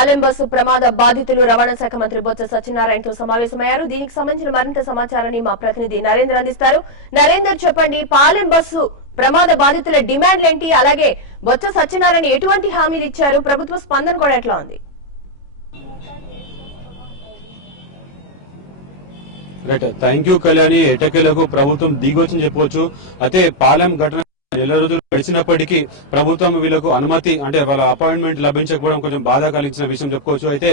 Palem bus ప్రమాద బాధితులు రవాణా శాఖ మంత్రి బొత్స సత్యనారాయణతో సమావేశమయ్యారు. దీనికి సంబంధించిన మరింత సమాచారాన్ని మా ప్రతినిధి నరేంద్ర అందిస్తారు. నరేందర్, చెప్పండి, పాలెం బస్సు ప్రమాద బాధితుల డిమాండ్లేంటి? అలాగే బొత్స సత్యనారాయణ ఎటువంటి హామీలు ఇచ్చారు? ప్రభుత్వ స్పందన కూడా ఎట్లా ఉంది? Right, thank you Kalyani. ఎటకేలకు ప్రభుత్వం దిగొచ్చని చెప్పవచ్చు. అయితే పాలెం ఘటన నెల రోజులు గడిచినప్పటికీ ప్రభుత్వం వీళ్ళకు అనుమతి అంటే వాళ్ళ అపాయింట్మెంట్ లభించకపోవడం కొంచెం బాధ కలిగించిన విషయం చెప్పుకోవచ్చు. అయితే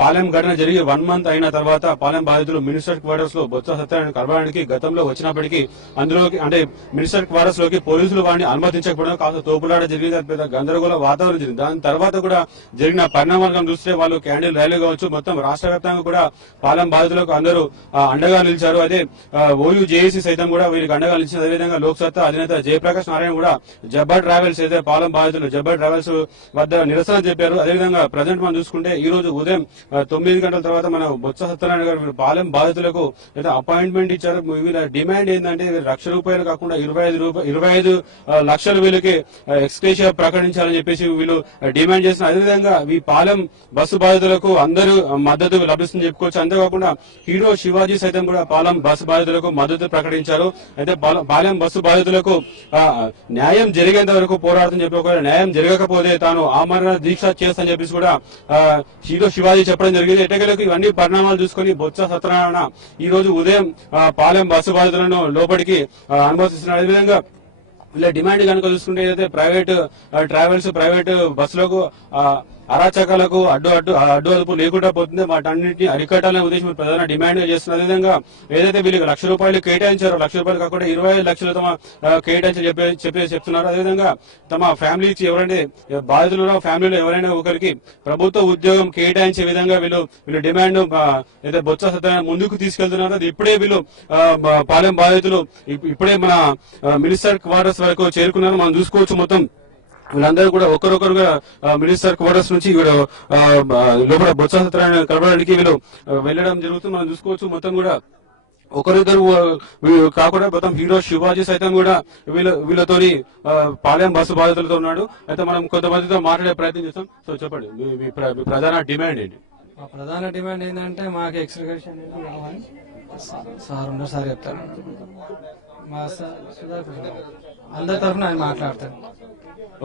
పాలెం ఘటన జరిగి 1 month అయిన తర్వాత పాలెం బాధితులు మినిస్టర్ క్వార్టర్స్ లో బొత్స సత్యనారాయణ కలవడానికి గతంలో వచ్చినప్పటికీ అందులోకి అంటే మినిస్టర్ క్వార్టర్స్ లోకి పోలీసులు వారిని అనుమతించకపోవడం కాస్త తోపులాట జరిగింది. అది పెద్ద గందరగోళ వాతావరణం జరిగింది. దాని తర్వాత కూడా జరిగిన పరిణామాలను చూస్తే వాళ్ళు క్యాండిల్ ర్యాలీ కావచ్చు, మొత్తం రాష్ట్ర వ్యాప్తంగా కూడా పాలెం బాధితులకు అందరూ అండగా నిలిచారు. అదే ఓయూ జేఏసీ సైతం కూడా వీరికి అండగా నిలిచింది. అదేవిధంగా లోక్ సత్తా అధినేత జయప్రకాష్ నారాయణ కూడా జబ్బర్ ట్రావెల్స్ అయితే పాలెం బాధితులు జబ్బర్ ట్రావెల్స్ వద్ద నిరసన చెప్పారు. అదేవిధంగా ప్రజెంట్ మనం చూసుకుంటే ఈ రోజు ఉదయం 9 గంటల తర్వాత మన బొత్స సత్యనారాయణ గారు పాలెం బాధితులకు అయితే అపాయింట్మెంట్ ఇచ్చారు. వీళ్ళ డిమాండ్ ఏంటంటే ₹1,00,000 కాకుండా 25 లక్షలు వీళ్ళకి ఎక్స్గ్రేషియా ప్రకటించాలని చెప్పేసి వీళ్ళు డిమాండ్ చేస్తున్నారు. అదేవిధంగా ఈ పాలెం బస్సు బాధితులకు అందరూ మద్దతు లభిస్తుందని చెప్పుకోవచ్చు. అంతేకాకుండా హీరో శివాజీ సైతం కూడా పాలెం బస్సు బాధితులకు మద్దతు ప్రకటించారు. అయితే పాలెం బస్సు బాధితులకు న్యాయం జరిగేంత వరకు పోరాడుతని చెప్పి ఒకవేళ న్యాయం జరగకపోతే తాను ఆమరణ దీక్ష చేస్తానని చెప్పేసి కూడా హీరో శివాజీ చెప్పడం జరిగింది. ఎటకేలకు ఇవన్నీ పరిణామాలు చూసుకుని బొత్స సత్యనారాయణ ఈ రోజు ఉదయం పాలెం బస్సు బాధితులను లోపలికి అనుమతిస్తున్నారు. అదేవిధంగా వీళ్ళ డిమాండ్ కనుక చూసుకుంటే ఏదైతే ప్రైవేట్ ట్రావెల్స్ ప్రైవేట్ బస్సులకు అరాచకాలకు అడ్డు అదుపు లేకుండా పోతుంది, వాటన్నింటినీ అరికట్టాలనే ఉద్దేశం ప్రధాన డిమాండ్ గా చేస్తున్నారు. అదేవిధంగా ఏదైతే వీళ్ళకి ₹1,00,000 కేటాయించారో ₹1,00,000 కాకుండా 25 లక్షలు తమ కేటాయించి చెప్తున్నారు. అదేవిధంగా తమ ఫ్యామిలీకి ఎవరైనా బాధితులు ఫ్యామిలీలో ఎవరైనా ఒకరికి ప్రభుత్వ ఉద్యోగం కేటాయించే విధంగా వీళ్ళు డిమాండ్ ఏదైతే బొత్స సత్యనారాయణ ముందుకు తీసుకెళ్తున్నారు. అది ఇప్పుడే వీళ్ళు పాలెం బాధితులు ఇప్పుడే మన మినిస్టర్ క్వార్టర్స్ వరకు చేరుకున్నారు. మనం చూసుకోవచ్చు. మొత్తం వీళ్ళందరూ కూడా ఒకరొకరుగా మినిస్టర్ క్వార్టర్స్ నుంచి లోపల బొత్స సత్యనారాయణ కలవడానికి వీళ్ళు వెళ్లడం జరుగుతుంది. మనం చూసుకోవచ్చు. మొత్తం కూడా ఒకరిద్దరు కాకుండా మొత్తం హీరో శివాజీ సైతం కూడా వీళ్ళతోని పాలెం బస్సు బాధితులతో ఉన్నాడు. అయితే మనం కొంతమందితో మాట్లాడే ప్రయత్నం చేస్తాం. సో చెప్పండి, మీ ప్రధాన డిమాండ్ ఏంటి? మా ప్రధాన డిమాండ్ ఏంటంటే మాకు ఎక్స్గ్రేషన్ కావాలి. సార్ ఉన్నారు, సార్ చెప్తాను. మా అందరి తరఫున ఆయన మాట్లాడతాను.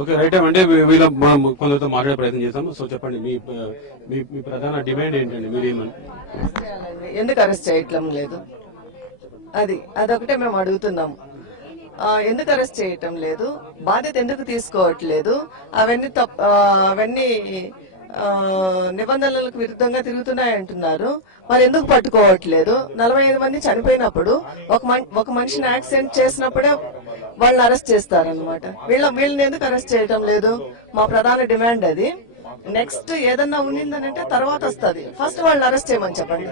ఓకే, రైట్ అంటే వీళ్ళ కొందరితో మాట్లాడే ప్రయత్నం చేస్తాం. సో చెప్పండి, మీ ప్రధాన డిమాండ్ ఏంటండి? మీరేమని ఎందుకు అరెస్ట్ చేయటం లేదు? అదొకటే మేము అడుగుతున్నాము. ఎందుకు అరెస్ట్ చేయటం లేదు? బాధ్యత ఎందుకు తీసుకోవట్లేదు? అవన్నీ నిబంధనలకు విరుద్ధంగా తిరుగుతున్నాయంటున్నారు. మరి ఎందుకు పట్టుకోవట్లేదు? 45 మంది చనిపోయినప్పుడు ఒక మనిషిని యాక్సిడెంట్ చేసినప్పుడే వాళ్ళని అరెస్ట్ చేస్తారనమాట. వీళ్ళని ఎందుకు అరెస్ట్ చేయటం లేదు? మా ప్రధాన డిమాండ్ అది. నెక్స్ట్ ఏదన్నా ఉన్నిందనంటే తర్వాత వస్తుంది, ఫస్ట్ వాళ్ళని అరెస్ట్ చేయమని చెప్పండి.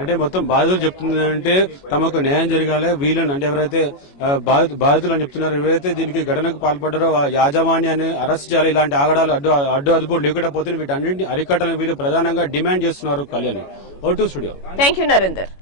అంటే మొత్తం బాధితులు చెప్తుంది అంటే తమకు న్యాయం జరగాలి. వీళ్ళని అంటే ఎవరైతే బాధితులు అని చెప్తున్నారు, ఎవరైతే దీనికి ఘటనకు పాల్పడ్డారో ఆ యాజమాన్యాన్ని అరెస్ట్ చేయాలి. ఇలాంటి ఆగడాలు అడ్డు అదుపు లేకుండా పోతే వీటన్నింటినీ అరికట్టాలని వీళ్ళు ప్రధానంగా డిమాండ్ చేస్తున్నారు. కళ్యాణి, ఓ2 స్టూడియో. Thank you Narender.